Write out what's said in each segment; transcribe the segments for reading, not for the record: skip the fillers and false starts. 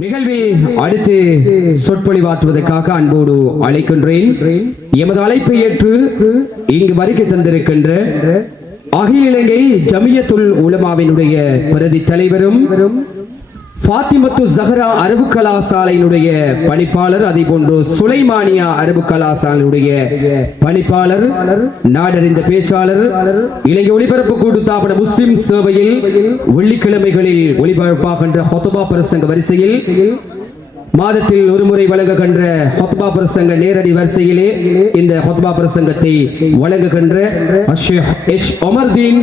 நிகழ்வை அடுத்து சொற்பொழிவாற்றுவதற்காக அன்போடு அழைக்கின்றேன். எமது அழைப்பை ஏற்று இங்கு வருகை தந்திருக்கின்ற அகில இலங்கை ஜமியத்துல் உலமாவினுடைய பிரதி தலைவரும் ஃபாத்திமத்து ஜஹரா அரபு கலாசாலையினுடைய பணிப்பாளர், அதே போன்று சுலைமானியா அரபு கலாசாலையினுடைய பணிப்பாளர், நாடறிந்த பேச்சாளர், இலங்கை ஒளிபரப்பு கூட்டுத்தாபன முஸ்லிம் சேவையில் வெள்ளிக்கிழமைகளில் ஒளிபரப்பாகின்ற ஹுத்பா பிரசங்க வரிசையில் மாதத்தில் ஒருமுறை வழங்குகின்ற ஹுத்பா பிரசங்க நேரடி வரிசையிலே இந்த ஹுத்பா பிரசங்கத்தை வழங்குகின்ற ஷேக் எச் உமர்தீன்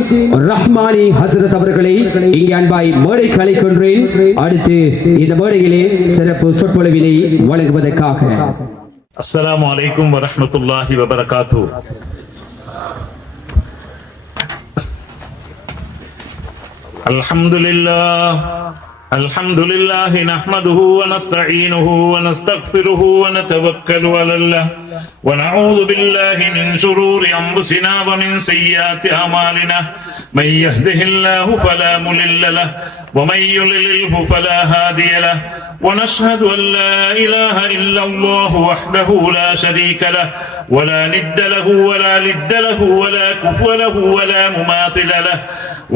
ரஹ்மானி ஹஸ்ரத் அவர்களை இங்கே அன்பாய் மேடைக்கு அழைக்கின்றேன். அடுத்து இந்த மேடையிலே சிறப்பு சொற்பொழிவினை வழங்குவதற்காக. அஸ்ஸலாமு அலைக்கும் வரஹ்மத்துல்லாஹி வபரகாத்துஹு. அல்ஹம்துலில்லாஹ் الحمد لله نحمده ونستعينه ونستغفره ونتوكل على الله ونعوذ بالله من شرور أنفسنا ومن سيئات أعمالنا من يهده الله فلا مضل له ومن يضلل فلا هادي له ونشهد أن لا إله إلا الله وحده لا شريك له ولا ند له ولا لد له ولا كفو له ولا مماثل له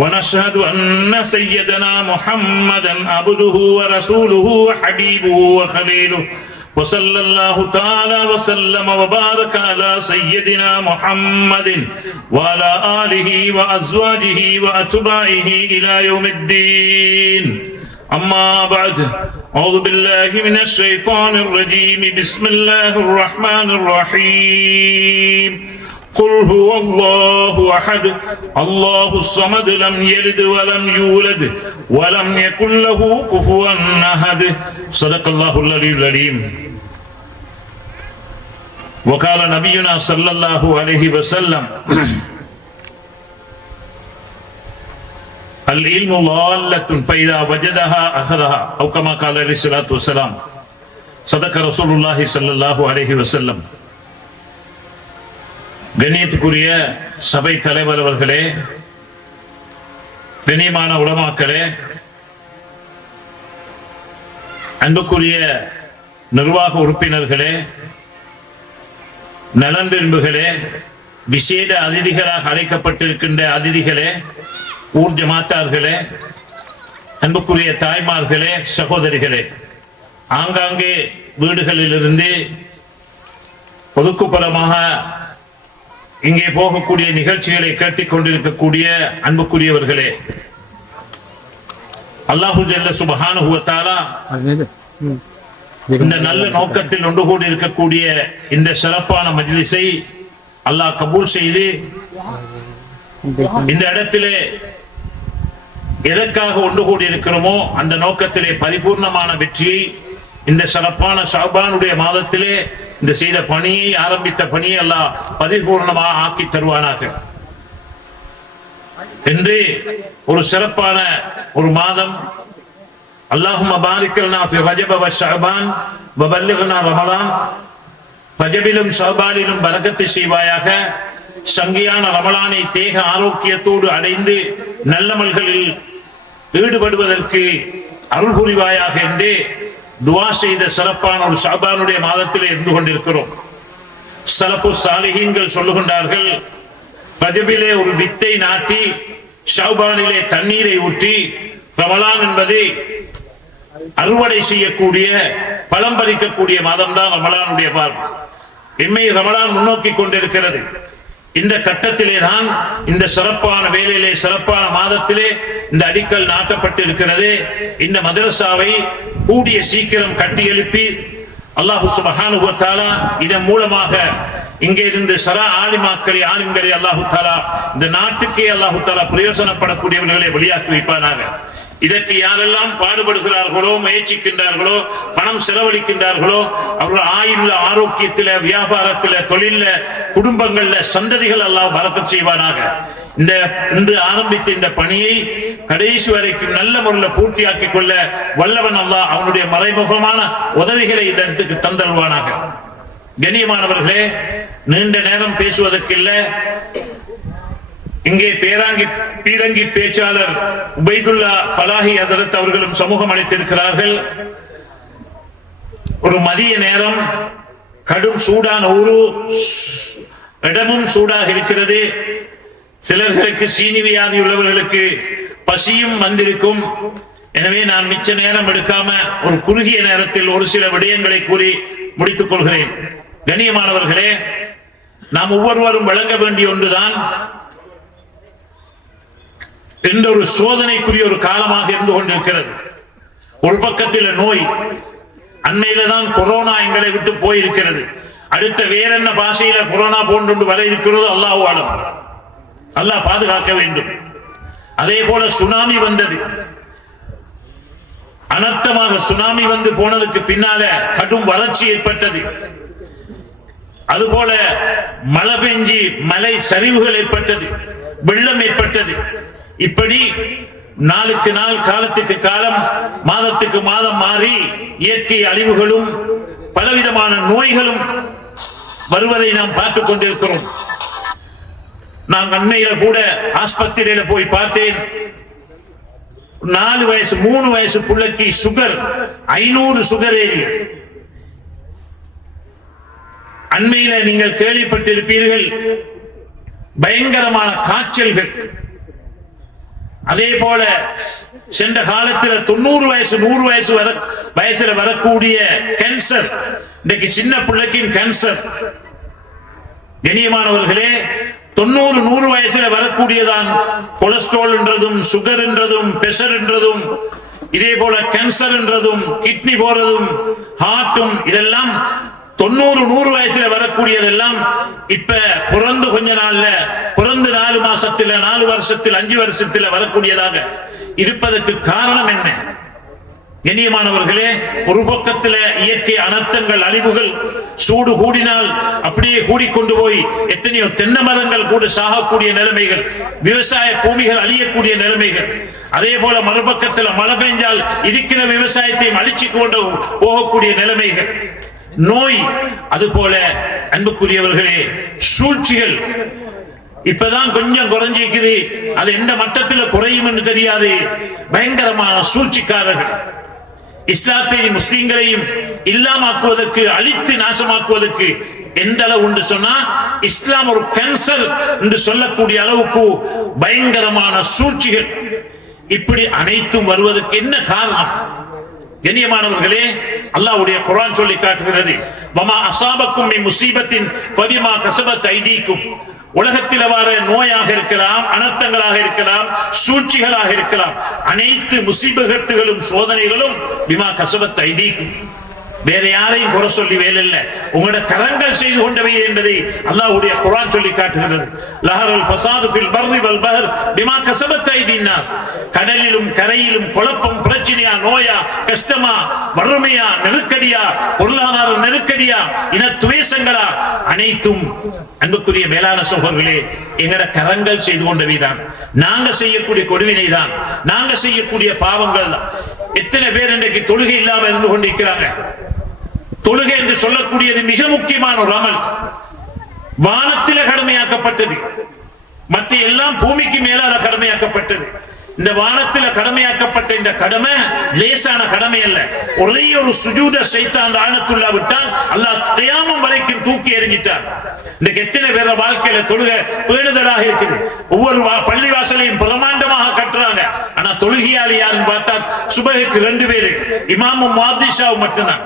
ونشهد أن سيدنا محمدا عبده ورسوله وحبيبه وخليله وصلى الله تعالى وسلم وبارك على سيدنا محمد وعلى آله وأزواجه وأتباعه إلى يوم الدين. أما بعد، أعوذ بالله من الشيطان الرجيم. بسم الله الرحمن الرحيم. قل هو الله أحد الله الصمد لم يلد ولم يولد ولم يكن له كفوا أحد. صدق الله العلي العليم. وقال نبينا صلى الله عليه وسلم العلم ضالة فإذا وجدها أخذها أو كما قال عليه الصلاة والسلام. صدق رسول الله صلى الله عليه وسلم. கண்ணியத்துக்குரிய சபை தலைவர் அவர்களே, கண்ணியமான உலமாக்களே, அன்புக்குரிய நிர்வாக உறுப்பினர்களே, நலன் விரும்புகளே, விசேட அதிதிகளாக அழைக்கப்பட்டிருக்கின்ற அதிதிகளே, ஊர் ஜமாத்தார்களே, அன்புக்குரிய தாய்மார்களே, சகோதரிகளே, ஆங்காங்கே வீடுகளிலிருந்து ஒதுக்குப்புறமாக இங்கே போகக்கூடிய நிகழ்ச்சிகளை கேட்டுக் கொண்டிருக்கக்கூடிய அன்புக்குரியவர்களே, அல்லாஹு ஜல்ல சுப்ஹானஹு வ தஆலா இந்த நல்ல நோக்கத்தில் ஒன்று கூடி இருக்கக்கூடிய இந்த சிறப்பான மஜ்லிஸை அல்லாஹ் கபூல் செய்து இந்த இடத்திலே எதற்காக ஒன்று கூடி இருக்கிறோமோ அந்த நோக்கத்திலே பரிபூர்ணமான வெற்றியை இந்த சிறப்பான ஷஅபானுடைய மாதத்திலே இந்த செய்த பணியை, ஆரம்பித்த பணியை அல்லாஹ் பரிபூர்ணமாக ஆக்கி தருவானாக என்று ஒரு சிறப்பான ஒரு மாதம். அல்லாஹும்ம பாரிக் லனா ஃபி ரஜப வ ஷஅபான் வ பல்லிக்னா ரமலான். ரஜபிலும் ஷஅபானிலும் பரக்கத்து செய்வாயாக. சங்கியான ரமலானை தேக ஆரோக்கியத்தோடு அடைந்து நல்லமல்களில் ஈடுபடுவதற்கு அருள் புரிவாயாக என்று துவா செய்த சிறப்பான ஒரு ஷஅபானுடைய மாதத்திலே இருந்து கொண்டிருக்கிறோம். ஸலஃபு ஸாலிஹீன்கள் சொல்லுகின்றார்கள், ரஜபிலே ஒரு வித்தை நாட்டி ஷஅபானிலே தண்ணீரை ஊற்றி ரமலான் என்பதை அறுவடை செய்யக்கூடிய, பழம் பறிக்கக்கூடிய மாதம் தான் ரமலானுடைய பார்வை. எம்மை ரமலான் முன்னோக்கி கொண்டிருக்கிறது. இந்த கட்டத்திலே தான் இந்த சிறப்பான வேலையிலே, சிறப்பான மாதத்திலே இந்த அடிக்கல் நாட்டப்பட்டிருக்கிறது. இந்த மதரசாவை கூடிய சீக்கிரம் கட்டி எழுப்பி அல்லாஹு சுப்ஹானஹு வ தஆலா இதன் மூலமாக இங்கே இருந்து சரா ஆலிமாக்களை, ஆலிம்களை அல்லாஹு தஆலா இந்த நாட்டுக்கே அல்லாஹு தஆலா பிரயோசனப்படக்கூடியவர்களை வெளியாக்கி வைப்பானாக. இதற்கு யாரெல்லாம் பாடுபடுகிறார்களோ, முயற்சிக்கின்றார்களோ, பணம் செலவழிக்கின்றார்களோ, அவர்கள் ஆயுள்ல, ஆரோக்கியத்தில, வியாபாரத்தில, தொழில, குடும்பங்கள்ல, சந்ததிகள் அல்லாஹ் பரக்கத் செய்வானாக. இந்த இன்று ஆரம்பித்த இந்த பணியை கடைசி வரைக்கும் நல்ல முறையில் பூர்த்தியாக்கி கொள்ள வல்லவன் அல்லாஹ் அவனுடைய மறைமுகமான உதவிகளை இந்த இடத்துக்கு தந்தல்வானாக. கண்ணியமானவர்களே, நீண்ட நேரம் பேசுவதற்கு இல்லை. இங்கே பீரங்கி பேச்சாளர் உபைதுல்லா ஃபலாஹி ஹஸரத் அவர்களும் சமூகம் அளித்திருக்கிறார்கள். ஒரு மதிய நேரம், கடும் சூடான ஊரு, இடமும் சூடாக இருக்கிறது. சிலர்களுக்கு சீனி வியாதி உள்ளவர்களுக்கு பசியும் வந்திருக்கும். எனவே நான் மிச்ச நேரம் எடுக்காம ஒரு குறுகிய நேரத்தில் ஒரு சில விடயங்களை கூறி முடித்துக் கொள்கிறேன். கண்ணியமானவர்களே, நாம் ஒவ்வொருவரும் வழங்க வேண்டிய ஒன்றுதான், என்ற ஒரு சோதனைக்குரிய ஒரு காலமாக இருந்து கொண்டிருக்கிறது. ஒரு பக்கத்தில் நோய், அண்மையில தான் கொரோனா எங்களை விட்டு போயிருக்கிறது. அடுத்த வேற என்ன பாஷையில கொரோனா போன்று வர இருக்கிறதோ அல்லாஹ் ஆலம், அல்லாஹ் பாதுகாக்க வேண்டும். அதே போல சுனாமி வந்தது. அனர்த்தமாக சுனாமி வந்து போனதுக்கு பின்னால கடும் வறட்சி ஏற்பட்டது. அதுபோல மழை பெஞ்சி மலை சரிவுகள் ஏற்பட்டது, வெள்ளம் ஏற்பட்டது. இப்படி நாளுக்கு நாள், காலத்துக்கு காலம், மாதத்துக்கு மாதம் மாறி இயற்கை அழிவுகளும் பலவிதமான நோய்களும் வருவதை நாம் பார்த்துக் கொண்டிருக்கிறோம். நான் அண்மையில கூட ஆஸ்பத்திரியில போய் பார்த்தேன். 4 வயசு 3 வயசு பிள்ளைக்கு சுகர் 500 சுகர் ஏறி. அண்மையில நீங்கள் கேள்விப்பட்டிருப்பீர்கள் பயங்கரமான காய்ச்சல்கள். அதே போல சென்ற காலத்தில் 90 வயசு 100 வயசு வயசுல வரக்கூடிய கேன்சர், இன்றைக்கு சின்ன பிள்ளைக்கு கேன்சர். கண்ணியமானவர்களே, 90-100 வயசுல வரக்கூடியதான் கொலஸ்ட்ரால் என்றதும், சுகர் என்றதும், பிரஷர் என்றதும், இதே போல கேன்சர் என்றதும், கிட்னி போறதும், ஹார்ட்டும், இதெல்லாம் 90-100 வயசுல வரக்கூடியதெல்லாம் இப்ப பிறந்து கொஞ்ச நாள்ல, பிறந்து 4 மாசத்துல, 4 வருஷத்தில், 5 வருஷத்துல வரக்கூடியதாக இருப்பதற்கு காரணம் என்ன? கண்ணியமானவர்களே, ஒரு பக்கத்துல இயற்கை அனர்த்தங்கள், அழிவுகள், சூடு கூடினால் அப்படியே கூடிக்கொண்டு போய் எத்தனையோ தென்னை மரங்கள் கூட சாகக்கூடிய நிலைமைகள், விவசாய பூமிகள் அழியக்கூடிய நிலைமைகள். அதே போல மறுபக்கத்தில் மழை பெஞ்சால் இருக்கிற விவசாயத்தையும் அழிச்சு கொண்டு போகக்கூடிய நிலைமைகள், நோய். அதுபோல அன்புக்குரியவர்களே, சூழ்ச்சிகள் இப்பதான் கொஞ்சம் குறைஞ்சிக்குது. அது எந்த மட்டத்தில் குறையும் என்று தெரியாது. பயங்கரமான சூழ்ச்சிக்காரர்கள் இஸ்லாத்தையும் முஸ்லிம்களையும் இல்லாமாக்குவதற்கு, அழித்து நாசமாக்குவதற்கு எந்த அளவு உண்டு சொன்னா, இஸ்லாம் ஒரு கேன்சர் என்று சொல்லக்கூடிய அளவுக்கு பயங்கரமான சூழ்ச்சிகள். இப்படி அனைத்தும் வருவதற்கு என்ன காரணம்? கண்ணியமானவர்களே, அல்லாஹ்வுடைய குர்ஆன் சொல்லி காட்டுகிறது, வமா அஸாபக்கும் மின் முஸீபத்தின் ஃபபிமா கஸபத் ஐதீக்கும். உலகத்தில் வர நோயாக இருக்கலாம், அனர்த்தங்களாக இருக்கலாம், சூழ்ச்சிகளாக இருக்கலாம், அனைத்து முசீபத்துகளும் சோதனைகளும் பிமா கஸபத் ஐதீக்கும். வேற யாரையும் குறை சொல்லி வேலை இல்லை, உங்களோட கரங்கள் செய்து கொண்டவை என்பதை அல்லாஹ்வுடைய குர்ஆன் சொல்லி காட்டுகிறது. லஹரல் ஃபஸாது ஃபில் பர்ரி வல் பஹர் பிமா கஸபத் ஐதீன் நாஸ். கடலிலும் கரையிலும் குழப்பம், பிரச்சனையா, நோயா, கஷ்டமா, வறுமையா, நெருக்கடியா, பொருளாதார நெருக்கடியா, இன துவேஷங்களா, அனைத்தும் அன்புக்குரிய மேலான சகோதரர்களே எங்கட கரங்கள் செய்து கொண்டவைதான். நாங்க செய்யக்கூடிய கொடுவினை தான், நாங்க செய்யக்கூடிய பாவங்கள் தான். எத்தனை பேர் இன்றைக்கு தொழுகை இல்லாம இருந்து கொண்டிருக்கிறாங்க. தொழுகை என்று சொல்லக்கூடியது மிக முக்கியமான ஒரு அமல். வானத்தில கடமையாக்கப்பட்டது, மற்ற எல்லாம் பூமிக்கு மேலான கடமையாக்கப்பட்டது. இந்த வானத்தில கடமையாக்கப்பட்ட இந்த கடமை லேசான கடமை அல்ல. ஒரே ஒரு சுஜூத சைத்தான் லானத்துல்லாஹ் விட்டால் அல்லாஹ் கியாமம் வரைக்கும் தூக்கி எறிஞ்சிட்டார். இன்னைக்கு எத்தனை பேர வாழ்க்கையில தொழுகை பேணுதலாக இருக்குது. ஒவ்வொரு பள்ளிவாசலையும் பிரமாண்டமாக கட்டுறாங்க. ஆனா தொழுகையாளி யாருன்னு பார்த்தா சுபஹுக்கு 2 பேரு, இமாமும் முஅத்திஷாவும் மட்டும்தான்.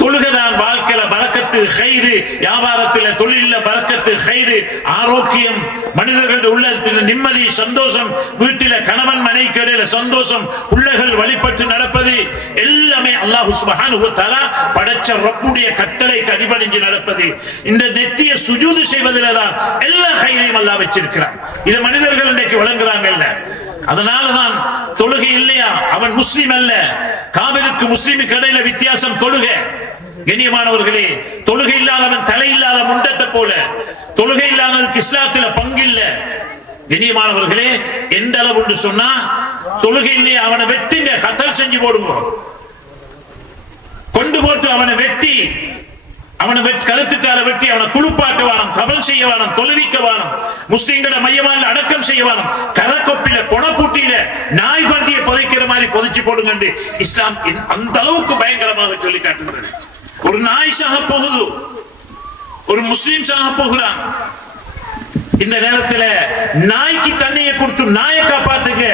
தொழுகைதான் வாழ்க்கையில பரக்கத்து, கைது, வியாபாரத்தில் தொழில பரக்கத்து, கைது, ஆரோக்கியம், மனிதர்களுடைய உள்ளத்தில் நிம்மதி, சந்தோஷம், வீட்டில கணவன் மனைவிக்கு இடையில சந்தோஷம், பிள்ளைகள் வழிபட்டு நடப்பது எல்லாமே அல்லாஹ் சுப்ஹானஹு வ தஆலா படைச்ச ரப்புடைய கட்டளைக்கு அடிபணிஞ்சு நடப்பது. இந்த நெத்திய சுஜூது செய்வதில் தான் எல்லா கைதையும் அல்லாஹ் வச்சிருக்கிறார். இது மனிதர்கள் இன்றைக்கு விளங்குறாங்க இல்ல. அதனாலதான் தொழுகை இல்லையா அவன் முஸ்லிம் அல்ல. காபிருக்கு முஸ்லிமுக்கு இடையில வித்தியாசம் தொழுகை. கண்ணியமானவர்களே, தொழுகை இல்லாதவன் தலை இல்லாத முண்டத்தை போல. தொழுகை இல்லாதவனுக்கு இஸ்லாத்துல பங்கு இல்ல. கண்ணியமானவர்களே, எந்த அளவு சொன்னா, தொழுகை இல்லையா அவனை வெட்டுங்க, கத்தல் செஞ்சு போடுங்க, கொண்டு போட்டு அவனை வெட்டி, அவனை கழுத்துட்டார வெட்டி அவனை குளிப்பாட்ட வானம், கபல் செய்ய வானம், தொழுவிக்க வானம், முஸ்லிம்கள மையமான அடக்கம் செய்ய வானம், கரக்கொப்பில பொணப்பூட்டியில நாய் பண்டியை புதைக்கிற மாதிரி பொதிச்சு போடுங்க இஸ்லாம் அந்த அளவுக்கு பயங்கரமாக சொல்லி காட்டுகிறது. ஒரு நாய் சாக போகுது, ஒரு முஸ்லீம் சாக போகிறான். இந்த நேரத்தில் நாய்க்கு தண்ணியை கொடுத்து நாயை காப்பாத்துங்க,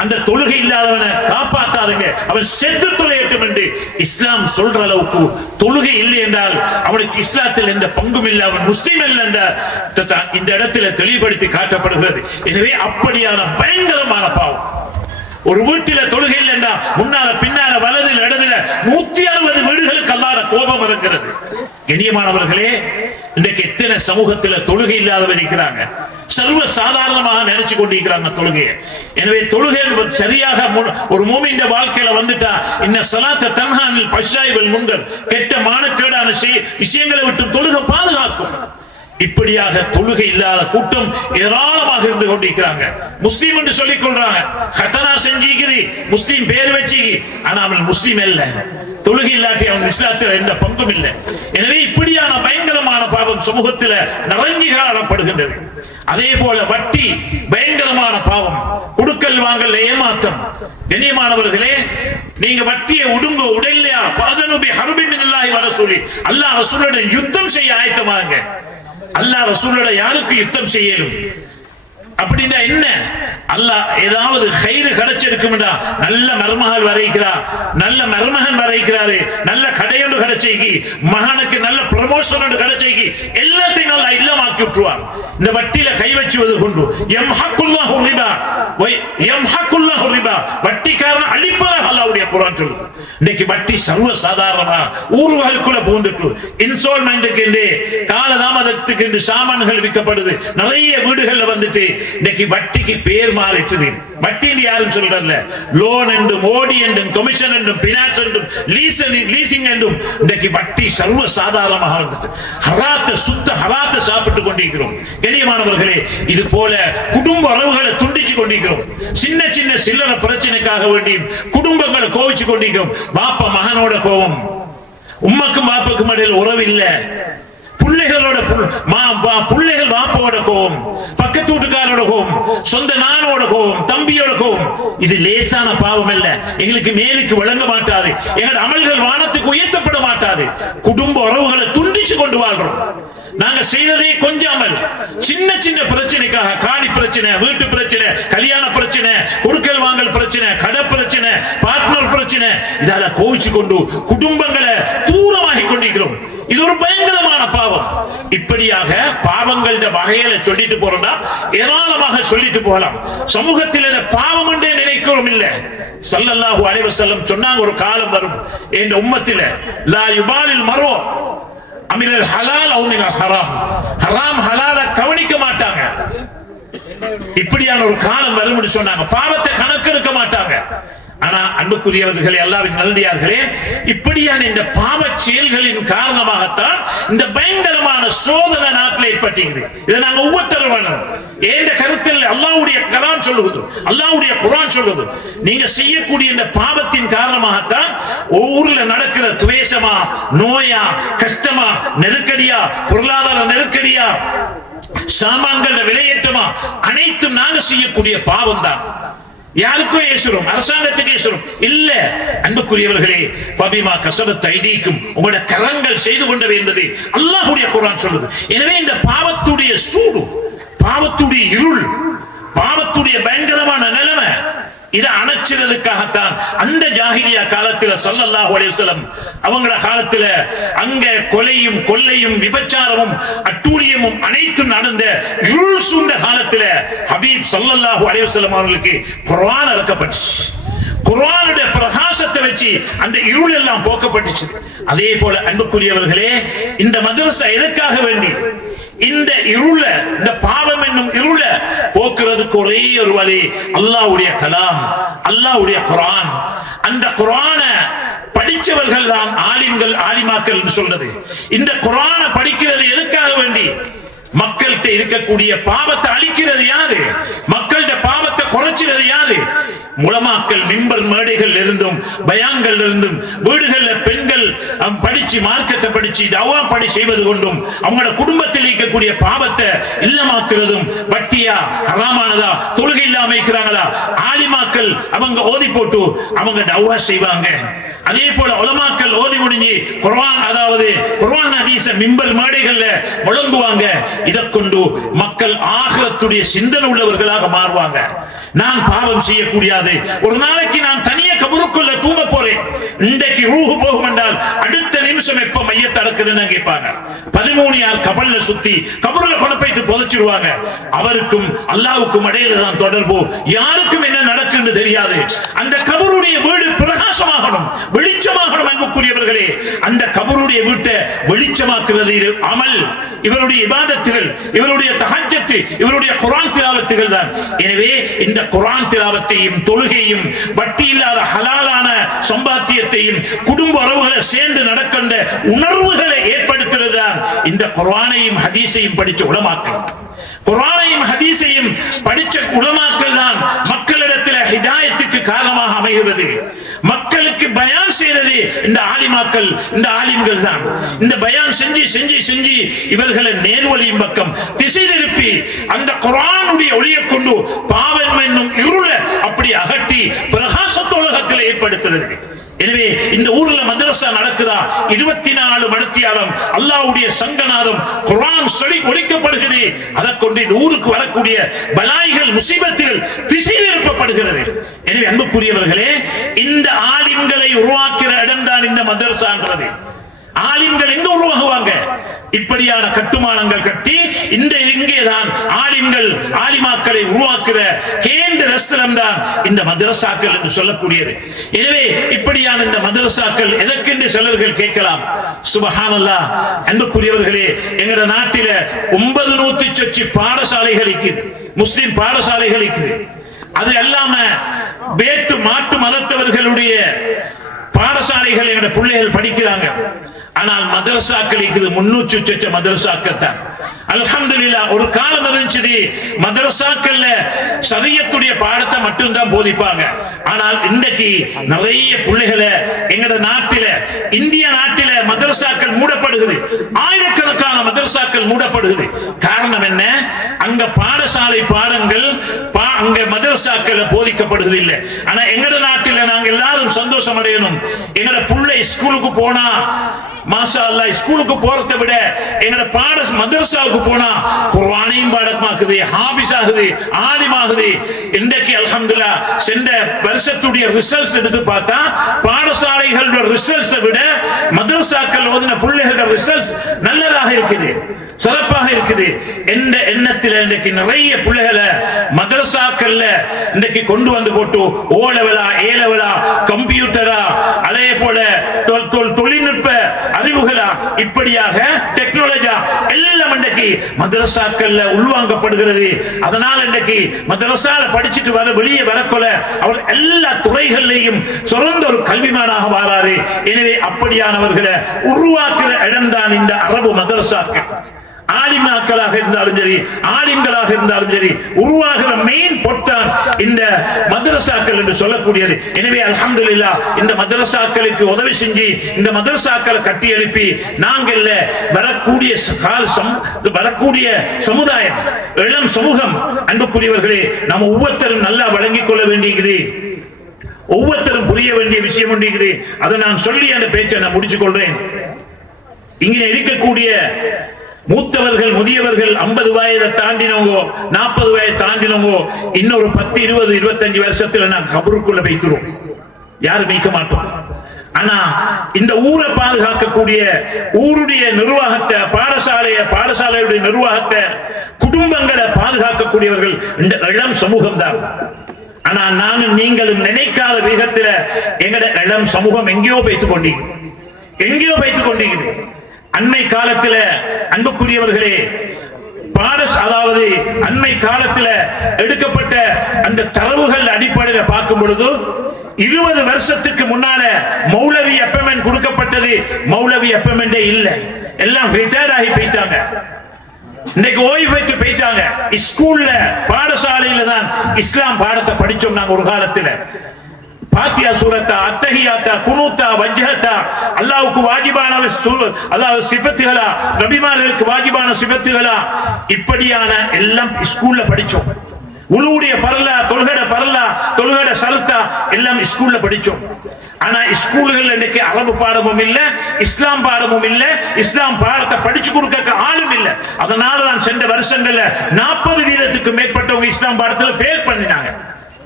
அந்த தொழுகை இல்லாதவனை காப்பாற்றாதுங்க, அவன் செத்து தொலையட்டும் என்று இஸ்லாம் சொல்ற அளவுக்கு தொழுகை இல்லை என்றால் அவனுக்கு இஸ்லாத்தில் எந்த பங்கும் இல்லை, அவன் முஸ்லீம் இல்லை என்ற இந்த இடத்துல தெளிவுபடுத்தி காட்டப்படுகிறது. எனவே அப்படியான பயங்கரமான பாவம். ஒரு வீட்டில தொழுகை இல்லை என்றால் முன்னால பின்னால வலதில் இடத்துல 160 வீடுகளுக்கு அல்லாத கோபம் இருக்கிறது. கண்ணியமானவர்களே, இன்றைக்கு எத்தனை சமூகத்தில் தொழுகை இல்லாதவர் இருக்கிறாங்க, சர்வ சாதாரணமாக நினைச்சு கொண்டிருக்கிறாங்க தொழுகையை. எனவே தொழுகை சரியாக ஒரு மூமின் வாழ்க்கையில வந்துட்டா இன்ன ஸலாத்த தன்ஹா அனில் ஃபஹ்ஷாஇ வல் முன்கர், கெட்ட மானக்கேடான விஷயங்களை விட்டு தொழுகை பாதுகாக்கும். இப்படியாக தொழுகை இல்லாத கூட்டம் ஏராளமாக இருந்து கொண்டிருக்கிறாங்க. முஸ்லீம் என்று சொல்லிக் கொள்றாங்க, ஹத்தனா செஞ்சிக்கிறி, முஸ்லீம் பேர் வச்சு, ஆனா அவன் முஸ்லீம் அல்ல, தொழுகை இல்லாட்டி அவன் இஸ்லாத்தில் எந்த பங்கும் இல்லை. எனவே இப்படியான பயங்கரமான பாவம் சமூகத்தில் நிறைஞ்சி காணப்படுகின்றது. அதே போல வட்டி பயங்கரமான பாவம், கொடுக்கல் வாங்கல் ஏமாற்றம். கண்ணியமானவர்களே, நீங்க வட்டியை உடுங்க உடையிலையா பாதனுபி ஹர்பின்னில்லாஹி வ ரசூலி, அல்லாஹ் ரசூலோட யுத்தம் செய்ய ஆயத்தமாங்க. அல்லாஹ் ரசூலோட யாருக்கு யுத்தம் செய்யணும் அப்படின்னா என்ன? அல்லாஹ் ஏதாவது கயிறு கிடைச்சிருக்கும்டா, நல்ல மருமகள் வரைக்கிறார், நல்ல மருமகன் வரைக்கிறாரு, நல்ல கடையோடு கிடைச்சி, மகனுக்கு நல்ல ப்ரமோஷன் கிடைச்சி, எல்லாத்தையும் நல்லா இல்லமாக்கி விட்டுருவார். இந்த வட்டியில கை வச்சுவது கொண்டு யம்ஹக்குல்லாஹு ரிபா யம்ஹக்குல்லாஹு ரிபா, வட்டிக்காரன் அழிப்பதாக அல்லாஹ்வுடைய குர்ஆன் சொல்லுது. இன்னைக்கு வட்டி சர்வ சாதாரணமா ஊர்களுக்குள்ள புகுந்துட்டு இன்ஸ்டால்மெண்ட்டுக்கு காலதாமதத்துக்கு சாமான்கள் விற்கப்படுது. நிறைய வீடுகள்ல வந்துட்டு இன்னைக்கு வட்டிக்கு பேர் மாறிடுச்சு. வட்டி யாரும் சொல்றதில்ல, லோன் என்றும் ஓடி என்றும் கமிஷன் என்றும் பினான்ஸ் என்றும் லீசிங் என்றும் இன்னைக்கு வட்டி சர்வ சாதாரணமாக வந்துட்டு ஹராத்தை சுத்த ஹராத்தை சாப்பிட்டு கொண்டிருக்கிறோம். கண்ணியமானவர்களே, இது போல குடும்ப உறவுகளை துண்டிச்சு கொண்டிருக்கிறோம். சின்ன சின்ன சில்லறை பிரச்சனைக்காக வேண்டி குடும்பங்களை கோவிச்சு கொண்டிருக்கிறோம். பாப்பா மகனோட கோபம், உம்மக்கும் பாப்புக்கும் இடையில் உறவு இல்லை, பிள்ளைகளோட பிள்ளைகள் பாப்போட கோபம், பக்கத்து வீட்டுக்காரோட கோபம், சொந்த நானோட கோபம், தம்பியோட கோபம். இது லேசான பாவம் அல்ல, எங்களுக்கு மேலுக்கு வழங்க மாட்டாது, எங்கள் அமல்கள் வானத்துக்கு உயர்த்தப்பட மாட்டாது. குடும்ப உறவுகளை துண்டிச்சு கொண்டு வாழ்றோம். நாங்க செய்ததே கொஞ்சாமல் சின்ன சின்ன பிரச்சனைக்காக, காணி பிரச்சனை, வீட்டு பிரச்சனை, கல்யாண பிரச்சனை, கொடுக்கல் வாங்கல் பிரச்சனை, கடை பிரச்சனை, பார்ட்னர் பிரச்சனை, இதால கோவிச்சு கொண்டு குடும்பங்களை தூரமாகி கொண்டிருக்கிறோம். இது ஒரு பயங்கரமான பாவம். இப்படியாக பாவங்கள வகையில சொல்லிட்டு போறோம்னா ஏராளமாக சொல்லிட்டு போகலாம். சமூகத்தில் பாவம் என்றே நினைக்கிறோம் இல்ல. ஸல்லல்லாஹு அலைஹி வஸல்லம் சொன்னாங்க, ஒரு காலம் வரும் இந்த உம்மத்தில லா யுபாலில் மர்வ அமினல் ஹலால் அவ் மினல் ஹராம், ஹராம் ஹலால கவனிக்க மாட்டாங்க. இப்படியான ஒரு காலம் வரும் சொன்னாங்க. பாவத்தை கணக்கெடுக்க மாட்டாங்க. ஆனா அன்புக்குரியவர்களே, அல்லாஹ்வின் நல்லடியார்களே, இப்படியான இந்த பாவ செயல்களின் காரணமாகத்தான் இந்த பயங்கரமான சோதனை நாட்டில் ஏற்பட்டது. இதை நாங்க ஒவ்வொருத்தரும் வேணும். என்ற கருத்தில் அல்லாஹ்வுடைய கலாம் சொல்லுவது, அல்லாஹ்வுடைய குர்ஆன் சொல்லுவது, நீங்க செய்யக்கூடிய இந்த பாவத்தின் காரணமாகத்தான் ஊர்ல நடக்கிற துவேஷமா, நோயா, கஷ்டமா, நெருக்கடியா, பொருளாதார நெருக்கடியா, சாமான்கள விலையேற்றமா, அனைத்தும் நாங்க செய்யக்கூடிய பாவம் தான். யாருக்கும் ஏசுறோம், அரசாங்கத்துக்கு ஏசுறோம் இல்ல. அன்புக்குரியவர்களே, பபிமா கஸபத் ஐதீக்கும், உங்களுடைய கரங்கள் செய்து கொண்டவை என்பதை அல்லாஹ்வுடைய குர்ஆன் சொல்லுது. எனவே இந்த பாவத்துடைய சூடு, பாவத்துடைய இருள், பாவத்துடைய பயங்கரமான நிலைமை, இதை அணைச்சிறதுக்காகத்தான் அந்த ஜாஹிலியா காலத்தில் ஸல்லல்லாஹு அலைஹி வஸல்லம் அவங்கள காலத்தில் அங்க கொலையும் கொள்ளையும் விபச்சாரமும் அட்டூழியமும் அனைத்தும் நடந்த இருள் சூழ்ந்த காலத்தில் ஹபீப் ஸல்லல்லாஹு அலைஹி வஸல்லம் அவர்களுக்கு குர்ஆன் இறக்கப்பட்டுச்சு. குர்ஆனுடைய பிரகாசத்தை வச்சு அந்த இருள் எல்லாம் போக்கப்பட்டுச்சு. அதே போல அன்புக்குரியவர்களே, இந்த மதரசா எதற்காக வேண்டி இந்த இருள, இந்த பாவம் என்னும் இருள போக்குறதுக்கு ஒரே ஒரு வழி அல்லாஹ்வுடைய கலாம், அல்லாஹ்வுடைய குர்ஆன். அந்த குர்ஆனை படிச்சவர்கள் தான் ஆலிம்கள், ஆலிமாக்கள் என்று சொல்றது. இந்த குர்ஆனை படிக்கிறது எதுக்காக வேண்டி? மக்கள்கிட்ட இருக்கக்கூடிய பாவத்தை அழிக்கிறது யாரு? மக்கள்கிட்ட பாவத்தை குறைச்சிறது யாரு? உலமாக்கள் மிம்பர் மேடைகள் இருந்தும் பயான்கள் இருந்தும் வீடுகள்ல பெண்கள் படிச்சு மார்க்கத்தை படிச்சு தவா படி செய்வது கொண்டும் அவங்களோட குடும்பத்தில் இருக்கக்கூடிய பாவத்தை இல்லமாக்குறதும் வட்டியா ஹராமானதா தொழுகை இல்லாம இருக்கிறாங்களா ஆலிமாக்கள் அவங்க ஓதி போட்டு அவங்க தவா செய்வாங்க. அதே போல உலமாக்கள் ஓதி முடிஞ்சு குர்ஆன் அதாவது குர்ஆன் ஹதீஸ மிம்பர் மேடைகள்ல வழங்குவாங்க. இதை கொண்டு மக்கள் ஆகிரத்துடைய சிந்தனை உள்ளவர்களாக மாறுவாங்க. நான் பாவம் செய்யக்கூடாது, ஒரு நாளைக்கு நான் தனியா கபருக்குள்ள தூங்க போறேன், இன்றைக்கு ரூஹு போகும் என்றால் அடுத்த நிமிஷம் எப்ப மையத்தை அடக்குதுன்னு கேட்பாங்க. 13 யார் கபல்ல சுத்தி கபருல கொண்டு போயிட்டு புதைச்சிருவாங்க. அவருக்கும் அல்லாஹ்வுக்கும் இடையில தான் தொடர்பு. யாருக்கும் என்ன நடக்குன்னு தெரியாது. அந்த கபருடைய வீடு பிரகாசமாகணும், வெளிச்சமாகணும். அன்புக்குரியவர்களே, அந்த கபருடைய வீட்டை வெளிச்சமாக்குறது அமல், இவருடைய இபாதத்துகள், இவருடைய தஹஜ்ஜத், இவருடைய குர்ஆன் திலாவத்துகள் தான். எனவே இந்த குர்ஆன் திலாவத்தையும் தொழுகையும் வட்டி இல்லாத ஹலாலான சம்பாத்தியத்தையும் குடும்ப உறவுகளை சேர்ந்து நடக்கின்ற உணர்வுகளை ஏற்படுத்துறது தான் இந்த குர்ஆனையும் ஹதீஸையும் படிச்ச உலமாக்கள். குர்ஆனையும் ஹதீஸையும் படிச்ச உலமாக்கள் தான் மக்களிடத்தில் ஹிதாயத்துக்கு காரணமாக அமைகிறது. மக்களுக்கு பயான் செய்யறது இந்த ஆலிமாக்கள், இந்த ஆலிம்கள் தான். இந்த பயான் செஞ்சு செஞ்சு செஞ்சு இவர்களை நேர்வழியின் பக்கம் திசை திருப்பி அந்த குர்ஆனுடைய ஒளியை கொண்டு பாவம் என்னும் இருளை அப்படி அகற்றி பிரகாசத்தோலகத்தில் ஏற்படுத்துகிறது. எனவே இந்த ஊர்ல மதரசா நடக்குதா, 24 மணித்தியாலம் அல்லாஹ்வுடைய சங்கநாதம் குர்ஆன் சொல்லி ஒலிக்கப்படுகிறது. அதை கொண்டு இந்த ஊருக்கு வரக்கூடிய பலாய்கள் முசீபத்துகள் திசை திருப்பப்படுகிறது. எனவே அன்புக்குரியவர்களே, இந்த ஆலிம்களை உருவாக்குற இடம் தான் இந்த மதரசான்றது. ஆலிம்கள் எங்க உருவாகுவாங்க? இப்படியான கட்டுமானங்கள் கட்டி இங்கேதான் ஆலிம்கள் ஆலிமாக்களை உருவாக்குற கேந்திர ஸ்தலம் தான் இந்த மதரசாக்கள் என்று சொல்லக்கூடியது. எனவே இப்படியான இந்த மதரசாக்கள் எதற்கென்று சிலர்கள் கேட்கலாம். சுப்ஹானல்லாஹ், அன்புக்குரியவர்களே, எங்கட நாட்டில 900 சொச்சு பாடசாலைகள் இருக்குது, முஸ்லிம் பாடசாலைகள் இருக்குது. அது எல்லாம வேற்று மாட்டு மதத்தவர்களுடைய பாடசாலைகள் எங்கட பிள்ளைகள் படிக்கிறாங்க. ஆனால் மதரசாக்கள் இருக்குது 300 சொச்ச மதரசாக்கள் தான். அல்ஹம்துலில்லாஹ், ஒரு காலம் இருந்துச்சு மதரசாக்கள்ல ஷரியத்துடைய பாடத்தை மட்டும் தான் போதிப்பாங்க. ஆனால் இன்றைக்கு நிறைய பிள்ளைகளை எங்கட நாட்டில, இந்திய நாட்டில மதரசாக்கள் மூடப்படுகிறது. ஆயிரக்கணக்கான மதரசாக்கள் மூடப்படுகிறது. காரணம் என்ன? அங்க பாடசாலை பாடங்கள் அங்க மதரசாக்கள் போதிக்கப்படுகிறது இல்லை. ஆனா எங்கட நாட்டில நாங்க எல்லாரும் சந்தோஷம் அடையணும். எங்கட பிள்ளை ஸ்கூலுக்கு போனா மாஷா அல்லாஹ், ஸ்கூலுக்கு போறதை விட எங்கட பாட மதரசாவுக்கு போனா குர்ஆனையும் பாடமாக்குது, ஹாபிஸ் ஆகுது, ஆலிம் ஆகுது. இன்றைக்கு அல்ஹம்துலில்லாஹ் சென்ற வருஷத்துடைய ரிசல்ட்ஸ் எடுத்து பார்த்தா பாடசாலைகளோட ரிசல்ட்ஸை விட மதரசாக்கள் ஓதின பிள்ளைகளோட ரிசல்ட்ஸ் நல்லதாக இருக்குது, சிறப்பாக இருக்குது. என்ற எண்ணத்தில் இன்றைக்கு நிறைய பிள்ளைகளை மதரசாக்கள்ல இன்றைக்கு கொண்டு வந்து போட்டு ஓ லெவலா, ஏ லெவலா, கம்ப்யூட்டரா, அதே போல தொழில்நுட்ப அறிவுகளா, இப்படியாக டெக்னாலஜியா எல்லாம் இன்றைக்கு மதரசாக்கள்ல உள்வாங்கப்படுகிறது. அதனால இன்றைக்கு மதரசால படிச்சுட்டு வர வெளியே வரக்கொள்ள அவர் எல்லா துறைகளிலையும் சிறந்த ஒரு கல்விமானாக வராரு. எனவே அப்படியானவர்களை உருவாக்குற இடம்தான் இந்த அரபு மதரசாக்கள். ஆலிமாக்களாக இருந்தாலும் சரி, ஆலிம்களாக இருந்தாலும் சரி, உருவாகிற மெயின் பொட்டான் இந்த மதரசாக்கள் என்று சொல்லக்கூடியது. எனவே அல்ஹம்துலில்லாஹ் இந்த மதரசாக்களுக்கு உதவி செஞ்சு இந்த மதரசாக்களை கட்டி எழுப்பி நாங்கள் வரக்கூடிய சமுதாயம், இளம் சமூகம், அன்புக்குரியவர்களே, நாம் ஒவ்வொருத்தரும் நல்லா வழங்கிக் கொள்ள வேண்டியது, ஒவ்வொருத்தரும் புரிய வேண்டிய விஷயம் உண்டு. அதை நான் சொல்லி அந்த பேச்சை நான் முடிச்சு கொள்றேன். இங்கே இருக்கக்கூடிய மூத்தவர்கள், முதியவர்கள், 50 வயதை தாண்டினவங்க, 40 வயதை தாண்டினவங்க, இன்னொரு 10, 20, 25 வருஷத்துல நான் கபருக்குள்ள வைக்கிறோம், யாரும் வைக்க மாட்டோம். ஆனா இந்த ஊரை பாதுகாக்கக்கூடிய ஊருடைய நிர்வாகத்தை, பாடசாலையுடைய நிர்வாகத்தை, குடும்பங்களை பாதுகாக்கக்கூடியவர்கள் இந்த இளம் சமூகம் தான். ஆனா நானும் நீங்களும் நினைக்காத வேகத்துல எங்கட இளம் சமூகம் எங்கேயோ வைத்துக் கொண்டிருக்கிறது. அண்மை காலத்தில் அன்புக்குரியவர்களே, அதாவது அண்மை காலத்தில் எடுக்கப்பட்ட அந்த தரவுகள் அடிப்படையில் பார்க்கும் பொழுது 20 வருஷத்துக்கு முன்னால மௌலவி அப்பமெண்ட் கொடுக்கப்பட்டது. மௌலவி அப்பமெண்டே இல்லை, எல்லாம் ரிட்டையர்ட் ஆகி போயிட்டாங்க. இன்னைக்கு ஓய்வு பெற்று போயிட்டாங்க. ஸ்கூல்ல பாடசாலையில தான் இஸ்லாம் பாடத்தை படிச்சோம் நாங்க ஒரு காலத்துல. பாத்தியா சூரத்தா, அத்தஹியாத்தா, குனூத்தா, வஜ்ஹத்தா, அல்லாஹ்வுக்கு வாஜிபான அல்லாஹ் சிஃபத்துகளா, நபிமார்களுக்கு வாஜிபான சிஃபத்துகளா, இப்படியான எல்லாம் ஸ்கூல்ல படிச்சோம். உலுவுடைய பரலா, தொழுகட பரலா, தொழுகட சல்தா எல்லாம் ஸ்கூல்ல படிச்சோம். ஆனா ஸ்கூல்கள் இன்னைக்கு அரபு பாடமும் இல்ல, இஸ்லாம் பாடமும் இல்ல, இஸ்லாம் பாடத்தை படிச்சு கொடுக்க ஆளும் இல்ல. அதனால தான் சென்ற வருஷங்கள்ல 40% மேற்பட்டவங்க இஸ்லாம் பாடத்துல ஃபெயில் பண்ணினாங்க.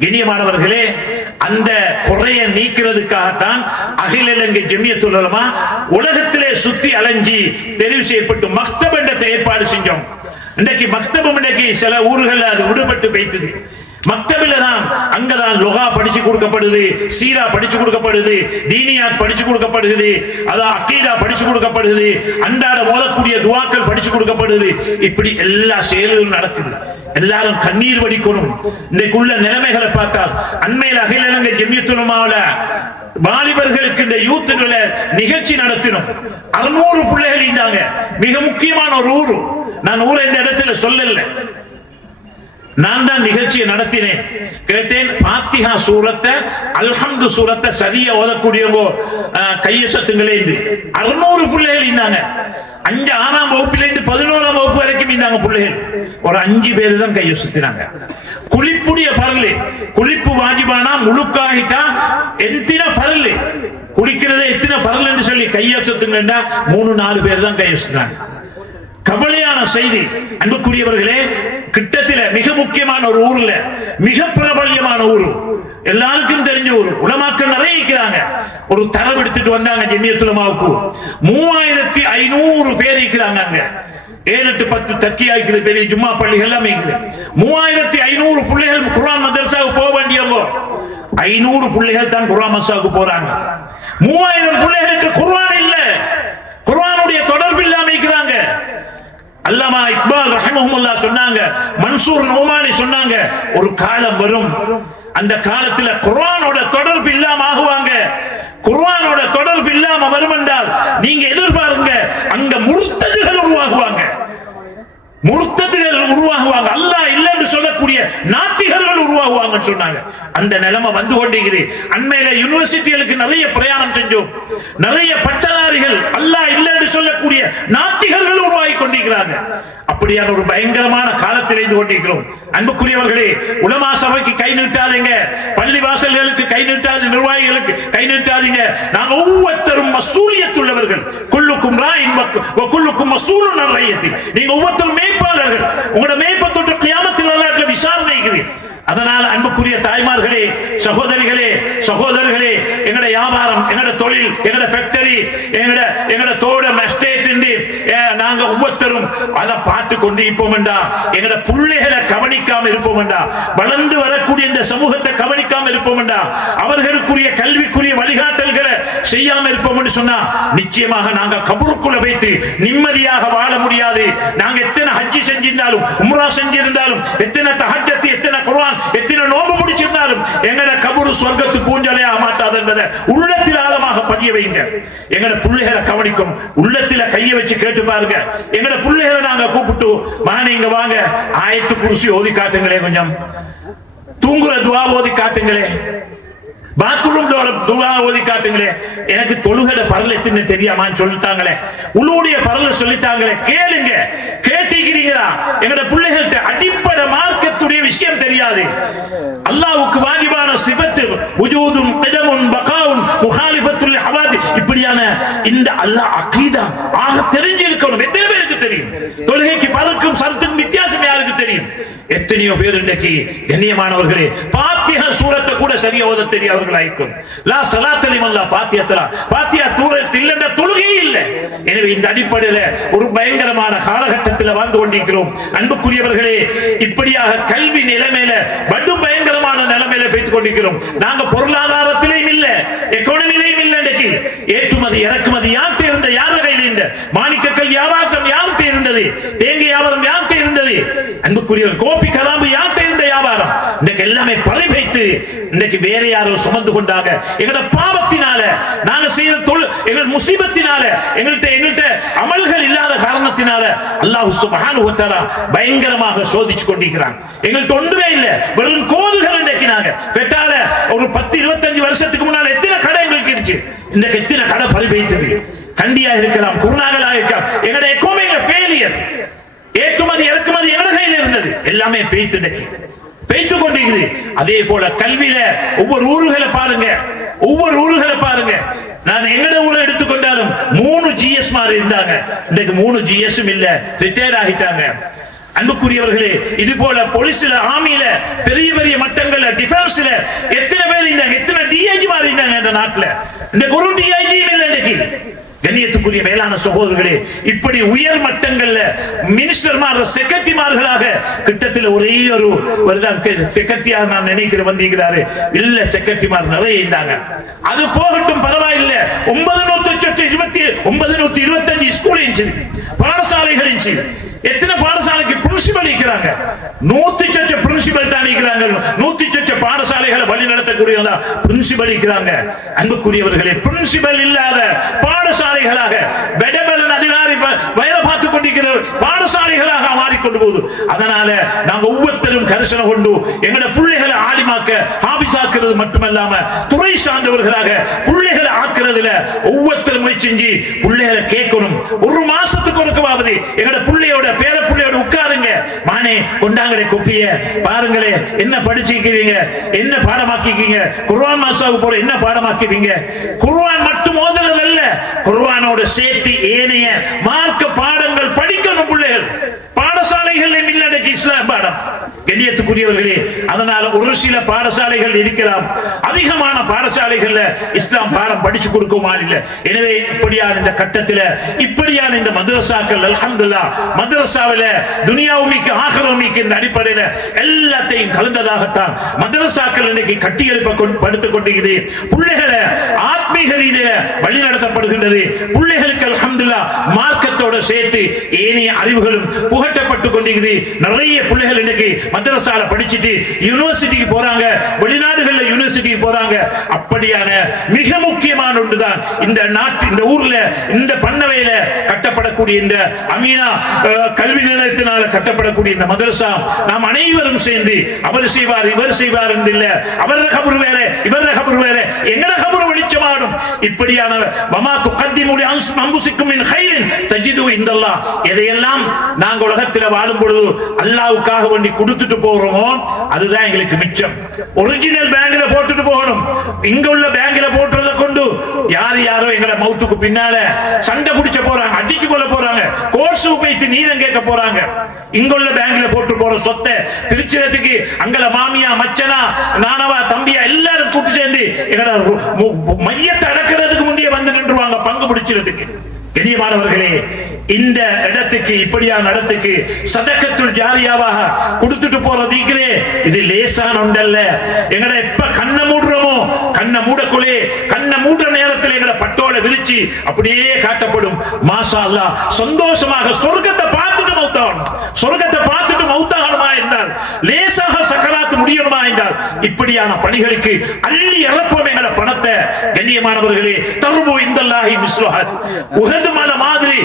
இனியமானவர்களே, அந்த குறைய நீக்கிறதுக்காகத்தான் அகில இலங்கை ஜமியத்துல் உலமா உலகத்திலே சுத்தி அலைஞ்சி தெரிவு செய்யப்பட்டு மக்தப் என்ற ஏற்பாடு செஞ்சோம். இன்றைக்கு மக்தபம் இன்னைக்கு சில ஊர்கள் அது விடுபட்டு வைத்தது. மக்தபில தான் அங்கதான் லுகா படிச்சு கொடுக்கப்படுது, சீரா படிச்சு கொடுக்கப்படுது, தீனியாத் படிச்சு கொடுக்கப்படுது, அதான் அக்கீதா படிச்சு கொடுக்கப்படுது, அன்றாட மோதக்கூடிய துவாக்கள் படிச்சு கொடுக்கப்படுது. இப்படி எல்லா செயல்களும் நடக்குது. எல்லாரும் கண்ணீர் வடிக்கணும். இன்றைக்குள்ள நிலைமைகளை பார்த்தால் அண்மையில் அகில இலங்கை ஜமியத்துல் உலமாவுல வாலிபர்களுக்கு இந்த யூத்துகள நிகழ்ச்சி நடத்தினோம். 600 பிள்ளைகள் இருந்தாங்க. மிக முக்கியமான ஒரு ஊரு. நான் ஊரை இந்த இடத்துல சொல்லல, நான் தான் நிகழ்ச்சியை நடத்தினேன். கேட்டேன், பாத்திஹா சூரத்தை, அல்ஹம்து சூரத்தை சரியா ஓதக்கூடியவங்க கையசத்துங்களே. 600 பிள்ளைகள் இருந்தாங்க. 6ஆம் வகுப்பில இருந்து 11ஆம் வகுப்பு வரைக்கும் இருந்தாங்க பிள்ளைகள். ஒரு 5 பேர் தான் கையசத்தினாங்க. குளிப்புடைய பரல், குளிப்பு வாஜிபானா முழுக்காகிட்டா எத்தனை பரல், குளிக்கிறதே எத்தனை பரல் என்று சொல்லி கையசத்துங்கன்னா 3-4 பேர் தான் கையசத்தினாங்க. கவலையான செய்தி. அன்புக்குரியவர்களே, கிட்டத்தில் மிக முக்கியமான ஒரு ஊர்ல, மிக பிரபல்யமான ஊர், எல்லாருக்கும் தெரிஞ்ச ஊர், உலமாக்கள் நிறைய இருக்கிறாங்க. ஒரு தரவு எடுத்துட்டு வந்தாங்க ஜமியத்துல் உலமாவுக்கு. 3500 பேர் இருக்கிறாங்க அங்க. 7-10 தக்கியா இருக்குது, பெரிய ஜும்மா பள்ளிகள் எல்லாம் இருக்குது. 3500 பிள்ளைகள் குர்ஆன் மதரசாவுக்கு போக வேண்டியவங்க. 500 பிள்ளைகள் தான் குர்ஆன் மதரசாவுக்கு போறாங்க. 3000 பிள்ளைகளுக்கு குர்ஆன் இல்ல, குர்ஆனுடைய தொடர்பு இல்லாம இருக்கிறாங்க. அல்லாமா இக்பால் ரஹிமஹுல்லாஹ் சொன்னாங்க, மன்சூர் நௌமானி சொன்னாங்க, ஒரு காலம் வரும், அந்த காலத்துல குர்ஆனோட தொடர்பு இல்லாம ஆகுவாங்க. குர்ஆனோட தொடர்பு இல்லாம வரும் என்றால் நீங்க எதிர்பாருங்க, அங்க முர்த்ததுகள் உருவாகுவாங்க. முர்த்ததுகள் உருவாகுவாங்க. அல்லாஹ் இல்லைன்னு சொல்லக்கூடிய நாத்திகர்கள் உருவாகுவாங்கன்னு சொன்னாங்க. அந்த நிலைமை வந்து கொண்டிருக்குது. அண்மையில யூனிவர்சிட்டிகளுக்கு நிறைய பிரயாணம் செஞ்சோம். நிறைய பட்டதாரிகள் அல்லாஹ் இல்லைன்னு சொல்லக்கூடிய நாத்திகர்கள் உருவாகி கொண்டிருக்கிறாங்க. அப்படியான ஒரு பயங்கரமான காலத்தில் இருந்து கொண்டிருக்கிறோம். அன்புக்குரியவர்களே, உலமா சபைக்கு கை நீட்டாதீங்க, பள்ளி வாசல்களுக்கு கை நீட்டாது, நிர்வாகிகளுக்கு கை நீட்டாதீங்க. நாங்க ஒவ்வொருத்தரும் மசூலியத் உள்ளவர்கள். குல்லுக்கும் ராயின் வ குல்லுக்கும் மசூலுன் அன் ரய்யத்தி. நீங்க ஒவ்வொருத்தரும் மேய்ப்பாளர்கள். உங்களோட மேய்ப்பை தொட்டு கியாமத்தில் அல்லாஹ்ல விசாரணை இருக்குது. அதனால அன்புக்குரிய தாய்மார்களே, சகோதரிகளே, சகோதரர்களே, எங்கட வியாபாரம், எங்கட தொழில், எங்கட ஃபேக்டரி, எங்கட தோட எஸ்டேட் நாங்க ஒவ்வொருத்தரும் அதை பார்த்து கொண்டு இருப்போம்டா, எங்கட பிள்ளைகளை கவனிக்காம இருப்போம்டா, வளர்ந்து வரக்கூடிய இந்த சமூகத்தை கவனிக்காம இருப்போம்டா, அவர்களுக்குரிய கல்விக்குரிய வழிகாட்டல்களை செய்யாம இருப்போம்னு சொன்னா நிச்சயமாக நாங்க கபருக்குள்ள வைத்து நிம்மதியாக வாழ முடியாது. நாங்க எத்தனை ஹஜ்ஜி செஞ்சிருந்தாலும், உம்ரா செஞ்சிருந்தாலும், எத்தனை தஹஜ்ஜத், எத்தனை குர்ஆன், எத்தனை நோன்பு முடிச்சிருந்தாலும் எங்கட கபரு சொர்க்கத்து பூஞ்சலையா மாட்டாது என்பதை உள்ளத்தில் ஆழமாக பதிய வைங்க. எங்கட பிள்ளைகளை கவனிக்கும். உள்ளத்தில கையை வச்சு கேட்டு பாருங்க. எங்கட பிள்ளைகளை நாங்க கூப்பிட்டு, மகனே இங்க வாங்க, ஆயத்து குர்சி ஓதி காட்டுங்களே, கொஞ்சம் தூங்குற துவா ஓதி காட்டுங்களே, பாத்ரூம் துவா ஓதி காட்டுங்களே. எனக்கு தொழுகட பரல் எத்தனை தெரியாமான்னு சொல்லிட்டாங்களே, உளுடைய பரல சொல்லிட்டாங்களே, கேளுங்க. கேட்டீங்களா? எங்கட பிள்ளைகள்கிட்ட அடிப்படை மார்க்கத்துடைய விஷயம் தெரியாது. அல்லாஹ்வுக்கு வாஜிபான சிஃபத்து வஜூதுன் கிதமுன் பகாவுன் முகாலிஃபத்துல் ஹவாதி, இப்படியான இந்த அல்லாஹ் அகீதா ஆக தெரிஞ்சு இருக்கணும். எத்தனை பேருக்கு தெரியும்? தொழுகைக்கு பரலுக்கும் சரத்துக்கும் வித்தியாசம் யாருக்கு தெரியும்? எத்தனையோ பேர் இன்றைக்கு கண்ணியமானவர்களே பாத்திஹா சூரத்தை கூட சரியா ஓத தெரியாதவர்களாயிருக்கும். லா ஸலாத்த லிமன் லா ஃபாத்திஹா, ஃபாத்திஹா சூரத்தில் இல்லைன்னா தொழுகை இல்லை. எனவே இந்த அடிப்படையில் ஒரு பயங்கரமான காலகட்டத்தில் வாழ்ந்து கொண்டிருக்கிறோம். அன்புக்குரியவர்களே, இப்படியாக கல்வி நிலைமையில படும் பயங்கரமான நிலைமையில பேசிக் கொண்டிருக்கிறோம். நாங்க பொருளாதாரத்திலேயும் இல்ல, எக்கானமிலையும் இல்ல. இன்றைக்கு ஏற்றுமதி இறக்குமதி யார்கிட்ட இருந்த, யார கையில் இருந்த, மாணிக்கக்கல் வியாபாரம் யார்கிட்ட இருந்தது, தேங்காய் வியாபாரம் யார்கிட்ட இருந்தது, அன்புக்குரியவர் கோபி கலாம்பு யார்கிட்ட இருந்த வியாபாரம் இன்றைக்கு எல்லாமே பறி வைத்து இன்றைக்கு வேற யாரோ சுமந்து கொண்டாங்க. எங்களோட பாவத்தினால, நாங்க செய்யற தொழில், எங்கள் முசீபத்தினால, எங்கள்கிட்ட அமல்கள் இல்லாத இல்லாத காரணத்தினால அல்லாஹ் சுப்ஹானஹு வ தஆலா பயங்கரமாக சோதிச்சு கொண்டிருக்கிறான். எங்களுக்கு ஒன்றுமே இல்ல, வெறும் கோதுகள் இன்றைக்கினாங்க. பெட்டால ஒரு 10-25 வருஷத்துக்கு முன்னால எத்தனை கடை எங்களுக்கு இருந்துச்சு, இன்றைக்கு எத்தனை கடை பறிபோய்த்தது. கண்டியா இருக்கலாம், குருநாகலா இருக்கலாம், எங்களோட எக்கோமிக் ஃபெயிலியர். ஏற்றுமதி இறக்குமதி எங்களோட கையில் இருந்தது, எல்லாமே பெய்த்து கொண்டிருக்குது. அதே போல கல்வியில ஒவ்வொரு ஊர்களை பாருங்க, ஒவ்வொரு ஊர்களை பாருங்க. நான் எங்கட ஊரை எடுத்துக்கொண்டாலும் 3 GS மாறி இருந்தாங்க, இன்றைக்கு 3 GS இல்ல, ரிட்டையர் ஆகிட்டாங்க. அன்புக்குரியவர்களே, இது போல போலீஸ்ல, ஆர்மியில, பெரிய பெரிய மட்டங்கள்ல, டிஃபென்ஸ்ல எத்தனை பேர் இருந்தாங்க, எத்தனை DIG மாறி இருந்தாங்க இந்த நாட்டுல. இந்த ஒரு DIG இல்ல இன்னைக்கு. கண்ணியத்துக்குரிய மேலான சகோதரர்களே, இப்படி உயர் மட்டங்கள்ல மினிஸ்டர்மார், செக்ரட்டரிமார்களாக கிட்டத்தில் ஒரே ஒரு செக்ரட்டரியார் நான் நினைக்கிறேன் வந்திருக்கிறாரு. இல்ல, செக்ரட்டரிமார் நிறைய இருந்தாங்க. அது போகட்டும், பரவாயில்லை. 925 ஸ்கூல் இருந்துச்சு, பாடசாலைகள் இருந்துச்சு. எத்தனை பாடசாலைக்கு பிரின்சிபல் இருக்கிறாங்க? 100 பிரின்சிபல் தான் இருக்கிறாங்க. 100 பாடசாலைகளை வழி நடத்தக்கூடியவங்க பிரின்சிபல் இருக்கிறாங்க. அன்புக்குரியவர்களே, பிரின்சிபல் இல்லாத பாடசாலைகளாக வெடபலன் அதிகாரி வயலை பார்த்துக் கொண்டிருக்கிற பாடசாலைகளாக மாறிக்கொண்டு போகுது. அதனால நாங்க ஒவ்வொருத்தரும் கரிசனை கொண்டு எங்களோட பிள்ளைகளை ஆலிமாக்க, ஹாபிஸாக்குறது மட்டுமல்லாம துறை சார்ந்தவர்களாக பிள்ளைகளை ஆக்குறதுல ஒவ்வொருத்தரும் முயற்சி செஞ்சு பிள்ளைகளை கேட்கணும். ஒரு மாசத்துக்கு ஒருக்கவாவது எங்களோட பிள்ளையோட, பேர பிள்ளையோட உட்காருங்க. மானே, கொண்டாங்கடே கொப்பிய பாருங்களே, என்ன படிச்சிருக்கிறீங்க, என்ன பாடமாக்கிக்கீங்க, குர்ஆன் மாசாவுக்கு போற என்ன பாடமாக்கிறீங்க. குர்ஆன் மட்டும் ஓதுறது அல்ல, குர்ஆனோட சேர்த்து ஏனைய மார்க்க பாடங்கள் படிக்கணும் பிள்ளைகள். பாடசாலைகள் இல்லடக்கி இஸ்லாம் பாடம். கண்ணியத்துக்குரியவர்களே, அதனால ஒரு சில பாடசாலைகள் இருக்கலாம், அதிகமான பாடசாலைகள்ல இஸ்லாம் பாடம் படிச்சு கொடுக்குமா இல்ல. எனவே இப்படியான இந்த கட்டத்தில், இப்படியான இந்த மதரசாக்கள் அல்ஹம்துலில்லாஹ், மதரசாவில துனியாவுமிக்கு ஆகிரமிக்கு இந்த அடிப்படையில் எல்லாத்தையும் கலந்ததாகத்தான் மதரசாக்கள் இன்னைக்கு கட்டி எழுப்பப்படுத்திக் கொண்டிருக்கிறது. பிள்ளைகளை ஆத்மீக ரீதியில வழி நடத்தப்படுகின்றது. பிள்ளைகளுக்கு அல்ஹம்துலில்லாஹ் மார்க்கத்தோட சேர்த்து ஏனைய அறிவுகளும் புகட்டப்பட்டு கொண்டிருக்கிறது. நிறைய பிள்ளைகள் இன்னைக்கு மதரசால படிச்சுட்டு யூனிவர்சிட்டிக்கு போறாங்க, வெளிநாடுகள்ல யூனிவர்சிட்டிக்கு போறாங்க. அப்படியான மிக முக்கியமான ஒன்றுதான் இந்த நாட்டு, இந்த ஊர்ல, இந்த பண்ணவையில கட்டப்படக்கூடிய இந்த அமீனா கல்வி நிலையத்தினால கட்டப்படக்கூடிய இந்த மதரசா, நாம் அனைவரும் சேர்ந்து அவர் செய்வார், இவர் செய்வார் இல்ல, அவர் கபர் வேற, இவர் கபர் வேற, எங்கட கபர் வெளிச்சமாடும். இப்படியான வமா துகத்திமு லி அன்ஃபுசிக்கும் மின் கைரின் தஜிது இன்தல்லாஹ், எதையெல்லாம் நாங்கள் உலகத்தில் வாழும் பொழுது அல்லாஹ்வுக்காக வேண்டி கொடுத்துட்டு போறோமோ அதுதான் எங்களுக்கு மிச்சம். ஒரிஜினல் பேங்க்ல போட்டுட்டு போகணும். இங்க உள்ள பேங்க்ல போட்டுறத கொண்டு யாரோ எங்களை மவுத்துக்கு பின்னால சண்டை பிடிச்ச போறாங்க, அடிச்சு கொள்ள போறாங்க, கோர்ஸு பேசி நீதம் கேட்க போறாங்க. இங்க உள்ள பேங்க்ல போட்டு போற சொத்தை பிரிச்சதுக்கு அங்கல மாமியா, மச்சனா, நானவா, தம்பியா எல்லாரும் கூட்டு சேர்ந்து எங்களை மையத்தை அடக்கிறதுக்கு முன்னே வந்து நின்றுவாங்க பங்கு பிடிச்சதுக்கு. கண்ணியமானவர்களே, இந்த இடத்துக்கு, இப்படியான இடத்துக்கு சதக்கத்துல் ஜாரியாவாக கொடுத்துட்டு போறதுக்கு இது லேசான ஒன்றல்ல. எங்கட எப்ப கண்ணை மூடுறோமோ, கண்ணை மூடக்குள்ளே, கண்ணை மூடுற நேரத்தில் எங்களை பட்டோல விரிச்சு அப்படியே காட்டப்படும். மாஷா அல்லாஹ், சந்தோஷமாக சொர்க்கத்தை பார்த்துட்டு மௌத்தாகணும். சொர்க்கத்தை பார்த்துட்டு மௌத்தாகணுமா என்றால், லேசாக சக்கராத்து முடியணுமா என்றால், இப்படியான பணிகளுக்கு அள்ளி இறப்போம் எங்களை பணத்தை. கண்ணியமானவர்களே, தர்பு இந்தல்லாஹி மிஸ்லுஹத், உஹது மலை மாதிரி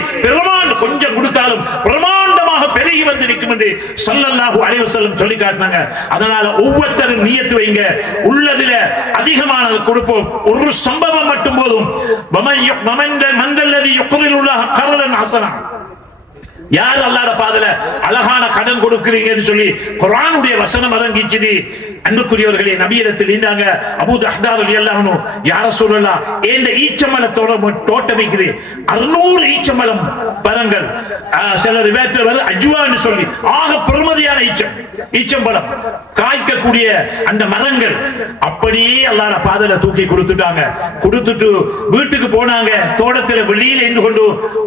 கொஞ்சம் கொடுத்தாலும் பிரமாண்டமாக பெருகி வந்து நிற்கும் என்று ஸல்லல்லாஹு அலைஹி வஸல்லம் சொல்லி காட்டினாங்க. அதனால ஒவ்வொருத்தரும் நியத்து வைங்க, உள்ளதில அதிகமானது கொடுப்போம். ஒரு சம்பவம் மட்டும் போதும். மந்தல்லதி யுக்ரிலுல்லாஹ கர்லன் ஹஸனா, யார் அல்லாஹ்வுடைய பாதையில அழகான கடன் கொடுக்கிறீங்கன்னு சொல்லி குர்ஆனுடைய வசனம் இறங்கிச்சு. அன்புக்குரியவர்களே, நபியிடத்தில் இருந்தாங்க அபூ தஹ்தா ரலியல்லாஹு அன்ஹு, யா ரசூலல்லாஹ், இந்த ஈச்சமலத்தோட தோட்டம் வைக்குது, 600 ஈச்சமலம் பழங்கள், சில ரிவாயத்துல வருது அஜ்வான்னு சொல்லி ஆக பெருமதியான ஈச்சம்பழம் காய்க்கக்கூடிய அந்த மரங்கள் அப்படியே அல்லாஹ்வுடைய பாதையில தூக்கி கொடுத்துட்டாங்க. கொடுத்துட்டு வீட்டுக்கு போனாங்க. தோட்டத்துல வெளியில இருந்து கொண்டு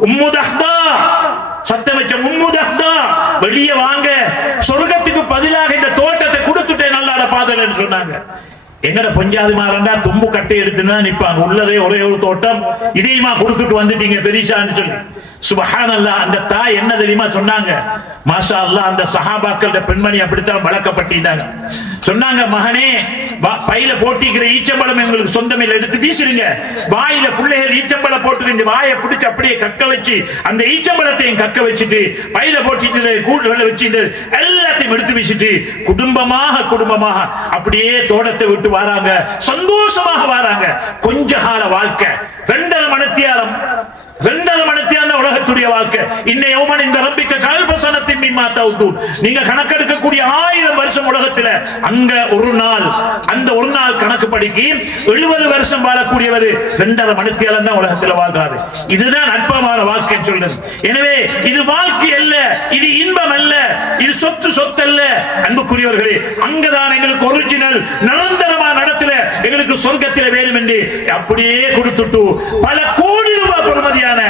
உம்மு தஹ்தா சத்தம் வச்ச, உம்மு தஹ்தா வெளியே வாங்க, சொர்க்கத்துக்கு பதிலாக இந்த தோட்டத்தை கொடுத்துட்டேன் அல்லாஹ்வுடைய பாதையிலன்னு சொன்னாங்க. எங்கட பஞ்சாதி மாறண்டா தும்பு கட்டை எடுத்துனா நிப்பாங்க, உள்ளதே ஒரே ஒரு தோட்டம், இதையுமா கொடுத்துட்டு வந்துட்டீங்க பெரிசான்னு சொல்லி. சுப்ஹானல்லாஹ், அந்த தாய் என்ன தெரியுமா சொன்னாங்க? மாஷா அல்லாஹ், அந்த சஹாபாக்களோட பெண்மணி அப்படித்தான் வளர்க்கப்பட்டாங்க. சொன்னாங்க, மகனே, பையில போட்டிக்கிற ஈச்சம்பழம் எங்களுக்கு சொந்தம் இல்லை, எடுத்து வீசிடுங்க. வாயில பிள்ளைகள் ஈச்சம்பழம் போட்டு வாயை பிடிச்சு அப்படியே கக்க வச்சு அந்த ஈச்சம்பழத்தையும் கக்க வச்சுட்டு பையில போட்டிட்டு கூடுதல வச்சுட்டு எல்லாத்தையும் எடுத்து வீசிட்டு குடும்பமாக அப்படியே தோட்டத்தை விட்டு வராங்க, சந்தோஷமாக வராங்க. கொஞ்ச கால வாழ்க்கை 2.5 மணித்தியாலம் உலகத்துடைய வாழ்க்கை. இன்னையோமன் இந்த ரப்பிக்க கல்பசனத்தின் மீமாத்தா விட்டு நீங்க கணக்கெடுக்கக்கூடிய 1000 வருஷம் உலகத்துல அங்க அந்த ஒரு நாள் கணக்கு படிக்கி 70 வருஷம் வாழக்கூடியவர் 2.5 மணித்தியாலம் தான் உலகத்துல வாழ்றாரு. இதுதான் அற்பமான வாழ்க்கை சொல்றது. எனவே இது வாழ்க்கை அல்ல, இது இன்பம் அல்ல, இது சொத்து அல்ல. அன்புக்குரியவர்களே, அங்கதான் எங்களுக்கு ஒரிஜினல் நிரந்தரமான இடத்துல எங்களுக்கு சொர்க்கத்தில் வேணும் என்று அப்படியே கொடுத்துட்டு பல கோடி ரூபாய் பெறுமதியான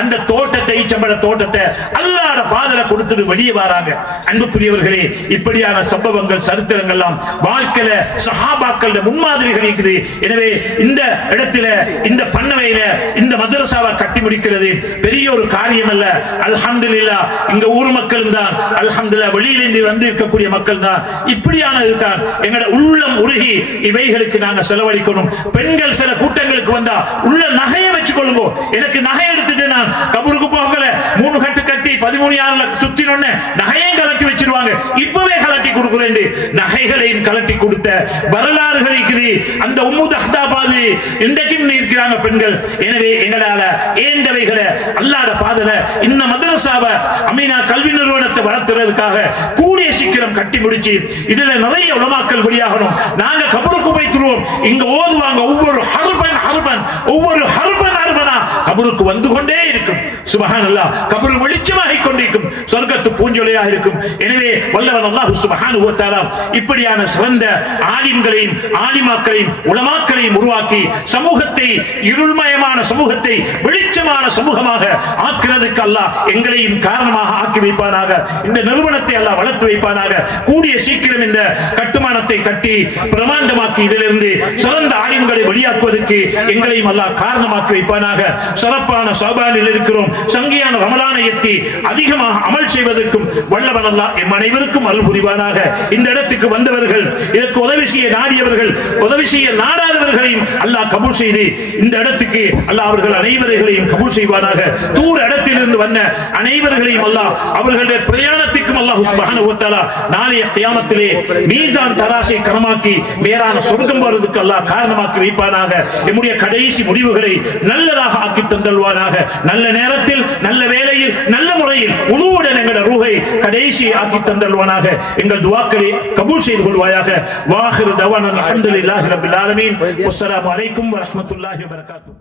அந்த தோட்டத்தை ஈச்சம்பழ தோட்டத்தை அல்லாஹ்வுடைய பாதல கொடுத்துட்டு வெளியே வராங்க. அன்புக்குரியவர்களே, இப்படியான சம்பவங்கள் சரித்திரங்கள் எல்லாம் வாழ்க்கையில சஹாபாக்களோட முன்மாதிரிகள் இருக்குது. எனவே இந்த இடத்துல இந்த பண்ணவையில இந்த மதரசாவை கட்டி முடிக்கிறது பெரிய ஒரு காரியம் அல்ல. அல்ஹம்துலில்லாஹ் இங்க ஊர் மக்களும் தான், அல்ஹம்துலில்லாஹ் வெளியிலிருந்து வந்து இருக்கக்கூடிய மக்கள் தான். இப்படியானது தான் எங்களோட உள்ளம் உருகி இவைகளுக்கு நாங்க செலவழிக்கணும். பெண்கள் சில கூட்டங்களுக்கு வந்தா உள்ள நகையை வச்சுக்கொள்ளுங்க. எனக்கு நகை எடுத்துட்டு நான் கபருக்கு போகல 3 கட்டு கட்டி 13 ஆறுல சுத்தினோன்னு நகையையும் கலட்டி வச்சிருவாங்க. இப்பவே கலட்டி கொடுக்குறேன் நகைகளையும் கலட்டி கொடுத்த வரலாறுகள் இருக்குது. அந்த உம்மு தஹ்தாபாது இன்றைக்கும் இருக்கிறாங்க பெண்கள். எனவே எங்களால ஏண்டவைகளை அல்லாஹ்வுடைய பாதல இந்த மதரசாவை அமீனா கல்வி நிறுவனத்தை வளர்த்துறதுக்காக கூடிய சீக்கிரம் கட்டி முடிச்சு இதுல நிறைய உலமாக்கள் வெளியாகணும். நாங்க கபருக்கு போய்த்துருவோம். இங்க ஓதுவாங்க ஒவ்வொரு ஹர்பன் ஒவ்வொரு ஹர்பனா கபருக்கு வந்து கொண்டே இருக்கும். சுப்ஹானல்லாஹ், கபரு வெளிச்சமாகிக் கொண்டிருக்கும், சொர்க்கத்து பூஞ்சொலியாக இருக்கும். எனவே வல்லவன் அல்லாஹ் சுப்ஹானஹு வ தஆலா இப்படியான சிறந்த ஆலிம்களையும் ஆலிமாக்களையும் உலமாக்களையும் உருவாக்கி சமூகத்தை இருள்மயமான சமூகத்தை வெளிச்சமான சமூகமாக ஆக்குறதுக்கு அல்லாஹ் எங்களையும் காரணமாக ஆக்கி வைப்பானாக. இந்த நிறுவனத்தை அல்லாஹ் வளர்த்து வைப்பானாக. கூடிய சீக்கிரம் இந்த கட்டுமானத்தை கட்டி பிரமாண்டமாக்கி இதிலிருந்து சிறந்த ஆலிம்களை வெளியாக்குவதற்கு எங்களையும் அல்லாஹ் காரணமாக்கி வைப்பானாக. சிறப்பான ஷஅபானில் இருக்கிறோம். சங்கியான ரமலானை எத்தி அதிகமாக அமல் செய்வதற்கும் வல்லவன் அல்லாஹ் எம் அனைவருக்கும் அருள் புரிவானாக. இந்த இடத்துக்கு வந்தவர்கள், இதற்கு உதவி செய்ய நாடியவர்கள், உதவி செய்ய நாடாதவர்களையும் அல்லாஹ் கபூல் செய்து இந்த இடத்துக்கு அல்லாஹ் அவர்கள் அனைவர்களையும் கபூல் செய்வானாக. தூர இடத்திலிருந்து வந்த அனைவர்களையும் அல்லாஹ் அவர்களுடைய பிரயாணத்திற்கும் அல்லாஹ் சுப்ஹானஹு வ தஆலா நாளைய கியாமத்திலே மீசான் தராசை கரமாக்கி மேலான சொர்க்கம் வருவதற்கு அல்லாஹ் காரணமாக்கி வைப்பானாக. நம்முடைய கடைசி முடிவுகளை நல்லதாக ஆக்கி தந்தல்வானாக. நல்ல நேரத்தில் நல்ல வேளையில் நல்ல முறையில் உழுவுடன் எங்கள் ரூஹை கடைசி ஆக்கி தந்தல்வானாக. எங்கள் துஆக்களை கபூல் செய்து கொள்வாயாக. வாஹிரு தவானா அல்ஹம்துலில்லாஹி ரப்பில் ஆலமீன். வஸ்ஸலாமு அலைக்கும் வ ரஹ்மத்துல்லாஹி வ பரகாத்துஹு.